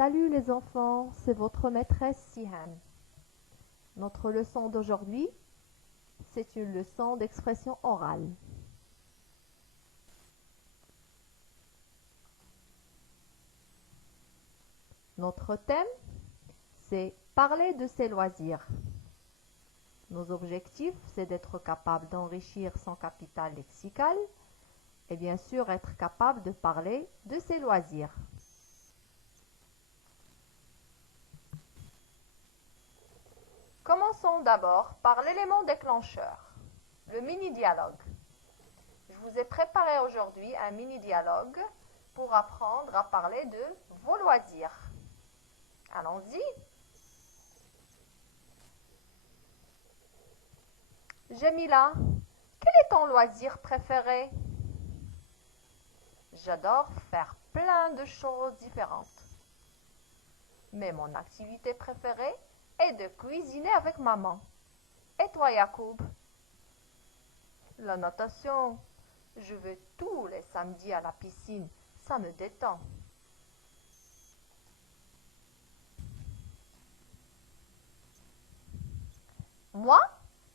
Salut les enfants, c'est votre maîtresse Sihan. Notre leçon d'aujourd'hui, c'est une leçon d'expression orale. Notre thème, c'est parler de ses loisirs. Nos objectifs, c'est d'être capable d'enrichir son capital lexical et bien sûr être capable de parler de ses loisirs. Commençons d'abord par l'élément déclencheur, le mini-dialogue. Je vous ai préparé aujourd'hui un mini-dialogue pour apprendre à parler de vos loisirs. Allons-y. Jamila, quel est ton loisir préféré? J'adore faire plein de choses différentes. Mais mon activité préférée est de cuisiner avec maman. Et toi, Yacoub? La natation. Je vais tous les samedis à la piscine. Ça me détend. Moi,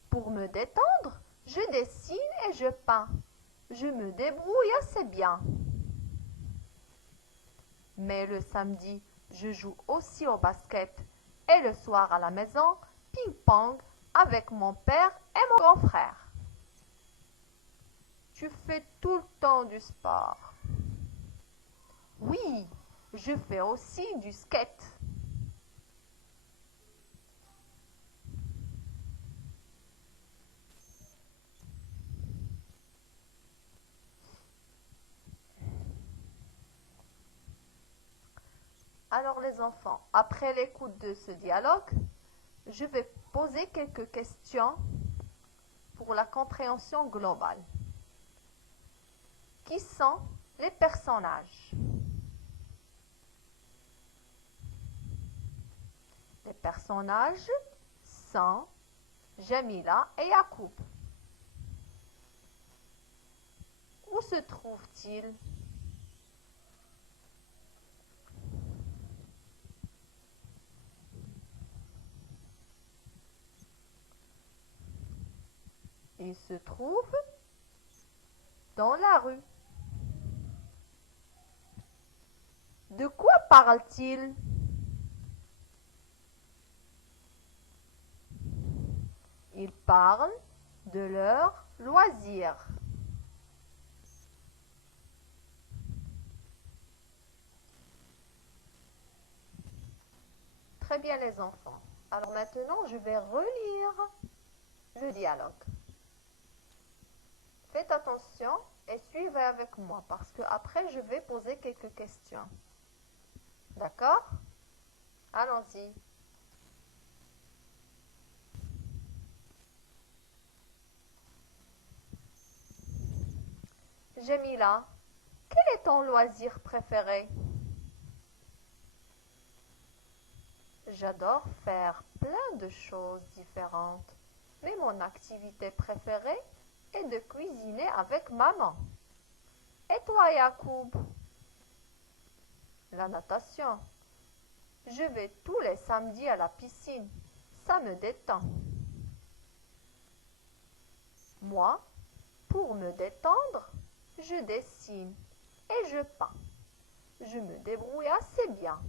pour me détendre, je dessine et je peins. Je me débrouille assez bien. Mais le samedi, je joue aussi au basket. Et le soir à la maison, ping-pong avec mon père et mon grand frère. Tu fais tout le temps du sport. Oui, je fais aussi du skate. Alors les enfants, après l'écoute de ce dialogue, je vais poser quelques questions pour la compréhension globale. Qui sont les personnages? Les personnages sont Jamila et Yacoub. Où se trouvent-ils? Ils se trouvent dans la rue. De quoi parlent-ils? Ils parlent de leurs loisirs. Très bien les enfants. Alors maintenant, je vais relire le dialogue. Faites attention et suivez avec moi parce que après je vais poser quelques questions. D'accord? Allons-y. Jamila, quel est ton loisir préféré? J'adore faire plein de choses différentes, mais mon activité préférée est de cuisiner avec maman. Et toi, Yacoub? La natation. Je vais tous les samedis à la piscine. Ça me détend. Moi, pour me détendre, je dessine et je peins. Je me débrouille assez bien.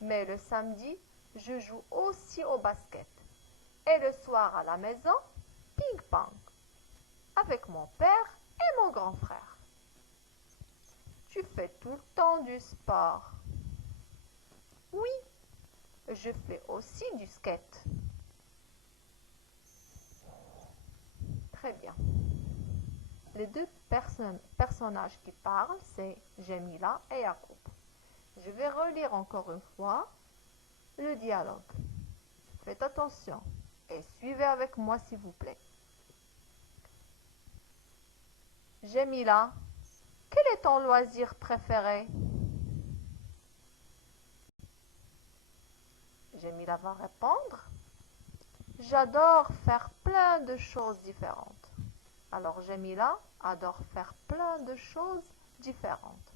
Mais le samedi, je joue aussi au basket. Et le soir à la maison, ping-pong. Avec mon père et mon grand frère. Tu fais tout le temps du sport. Oui, je fais aussi du skate. Très bien. Les deux personnages qui parlent, c'est Jamila et Yacoub. Je vais relire encore une fois le dialogue. Faites attention et suivez avec moi s'il vous plaît. Jamila, quel est ton loisir préféré? Jamila va répondre. J'adore faire plein de choses différentes. Alors Jamila adore faire plein de choses différentes.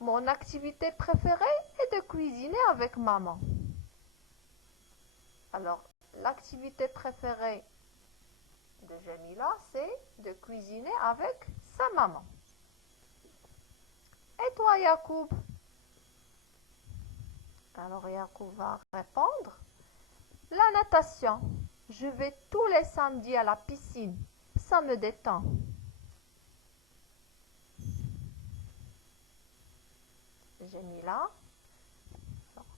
Mon activité préférée est de cuisiner avec maman. Alors, l'activité préférée de Jamila, c'est de cuisiner avec sa maman. Et toi, Yacoub? Alors, Yacoub va répondre. La natation. Je vais tous les samedis à la piscine. Ça me détend. Jamila.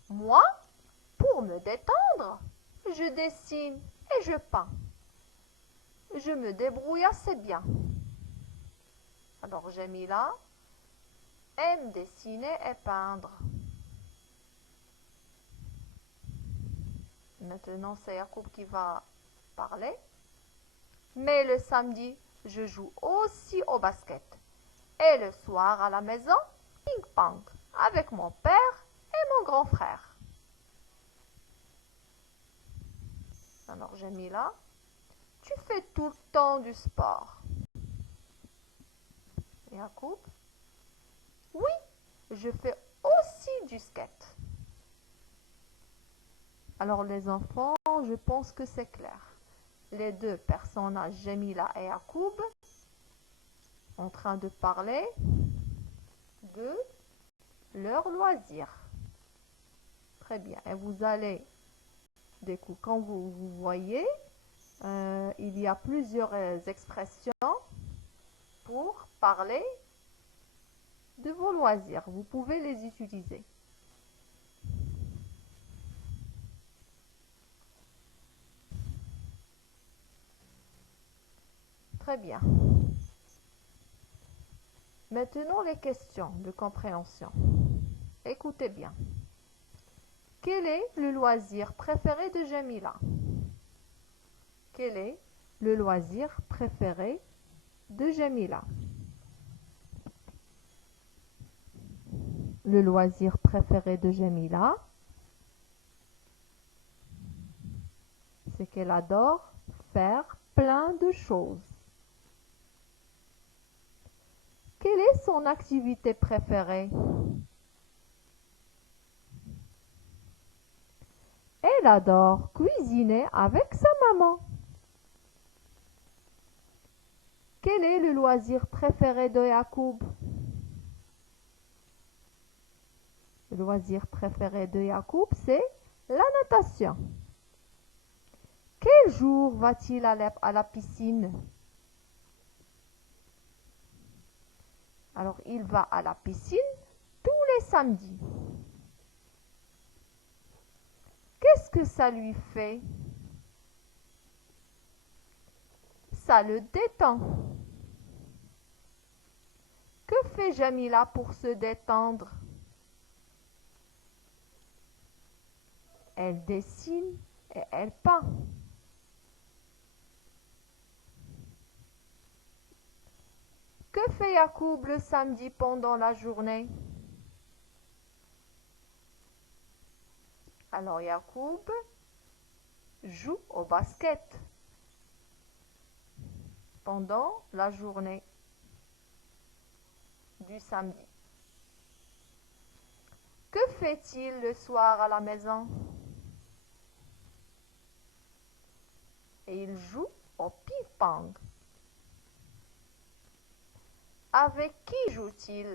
Moi, pour me détendre, je dessine et je peins. Je me débrouille assez bien. Alors, Jamila aime dessiner et peindre. Maintenant, c'est Yacoub qui va parler. Mais le samedi, je joue aussi au basket. Et le soir, à la maison, ping-pong avec mon père et mon grand frère. Alors, Jamila, tu fais tout le temps du sport. Yacoub? Oui, je fais aussi du skate. Alors les enfants, je pense que c'est clair. Les deux personnages, Jamila et Yacoub, en train de parler de leur loisir. Très bien. Et vous allez découvrir, quand vous voyez, il y a plusieurs expressions pour parler de vos loisirs. Vous pouvez les utiliser. Très bien. Maintenant, les questions de compréhension. Écoutez bien. Quel est le loisir préféré de Jamila? Quel est le loisir préféré de Jamila? Le loisir préféré de Jamila, c'est qu'elle adore faire plein de choses. Quelle est son activité préférée? Elle adore cuisiner avec sa maman. Quel est le loisir préféré de Yacoub? Le loisir préféré de Yacoub, c'est la natation. Quel jour va-t-il à la piscine? Alors, il va à la piscine tous les samedis. Qu'est-ce que ça lui fait? Ça le détend. Que fait Jamila pour se détendre? Elle dessine et elle peint. Que fait Yacoub le samedi pendant la journée? Alors Yacoub joue au basket pendant la journée du samedi. Que fait-il le soir à la maison? Et il joue au ping-pong. Avec qui joue-t-il?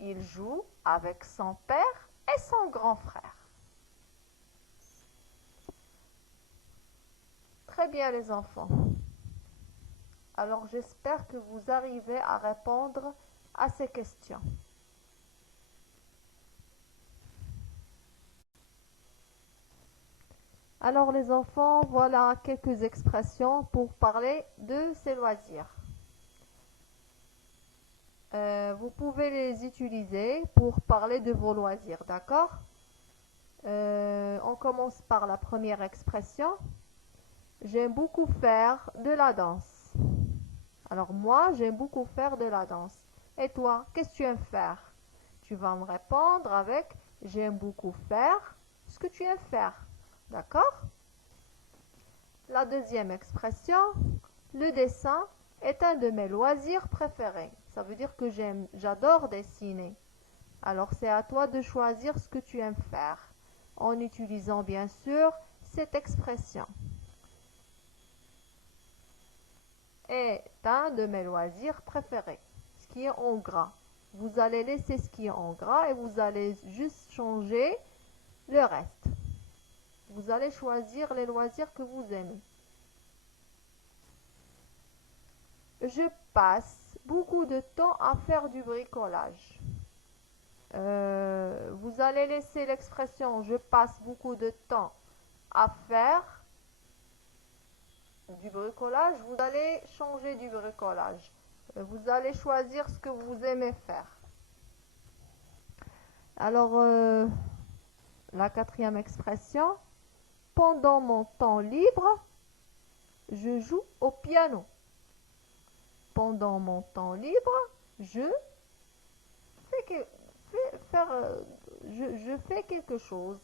Il joue avec son père et son grand frère. Très bien les enfants. Alors j'espère que vous arrivez à répondre à ces questions. Alors les enfants, voilà quelques expressions pour parler de ces loisirs. Vous pouvez les utiliser pour parler de vos loisirs, d'accord? On commence par la première expression. J'aime beaucoup faire de la danse. Alors moi, j'aime beaucoup faire de la danse. Et toi, qu'est-ce que tu aimes faire? Tu vas me répondre avec j'aime beaucoup faire ce que tu aimes faire. D'accord? La deuxième expression, le dessin est un de mes loisirs préférés. Ça veut dire que j'adore dessiner. Alors c'est à toi de choisir ce que tu aimes faire, en utilisant bien sûr cette expression. Est un de mes loisirs préférés, ce qui est en gras. Vous allez laisser ce qui est en gras et vous allez juste changer le reste. Vous allez choisir les loisirs que vous aimez. Je passe beaucoup de temps à faire du bricolage. Vous allez laisser l'expression je passe beaucoup de temps à faire du bricolage. Vous allez changer du bricolage. Vous allez choisir ce que vous aimez faire. Alors, la quatrième expression, pendant mon temps libre, je joue au piano. Pendant mon temps libre, je fais quelque chose.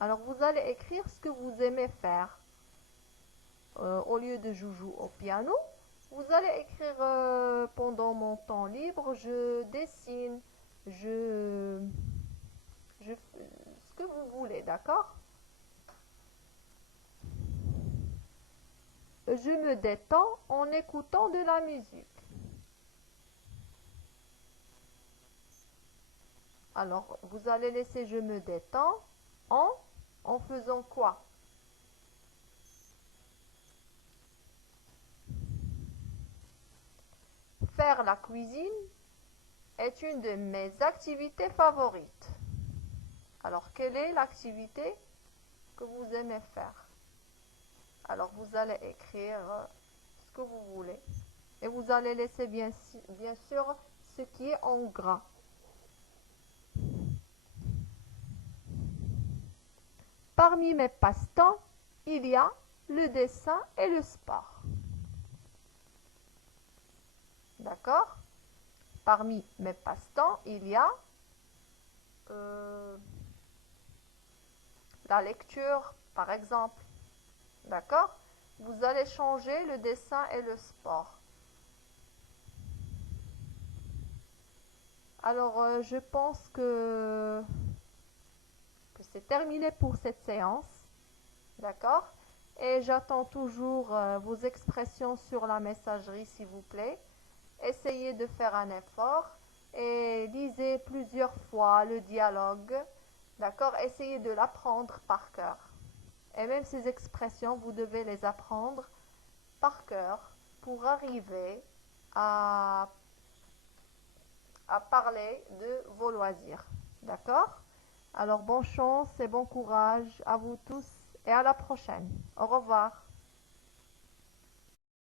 Alors vous allez écrire ce que vous aimez faire. Au lieu de je joue au piano, vous allez écrire pendant mon temps libre, je dessine, ce que vous voulez, d'accord? Je me détends en écoutant de la musique. Alors, vous allez laisser je me détends en faisant quoi? Faire la cuisine est une de mes activités favorites. Alors, quelle est l'activité que vous aimez faire? Alors, vous allez écrire ce que vous voulez. Et vous allez laisser bien sûr ce qui est en gras. Parmi mes passe-temps, il y a le dessin et le sport. D'accord? Parmi mes passe-temps, il y a la lecture, par exemple. D'accord? Vous allez changer le dessin et le sport. Alors, je pense que c'est terminé pour cette séance. D'accord? Et j'attends toujours vos expressions sur la messagerie, s'il vous plaît. Essayez de faire un effort et lisez plusieurs fois le dialogue. D'accord? Essayez de l'apprendre par cœur. Et même ces expressions, vous devez les apprendre par cœur pour arriver à parler de vos loisirs. D'accord? Alors, bonne chance et bon courage à vous tous et à la prochaine. Au revoir.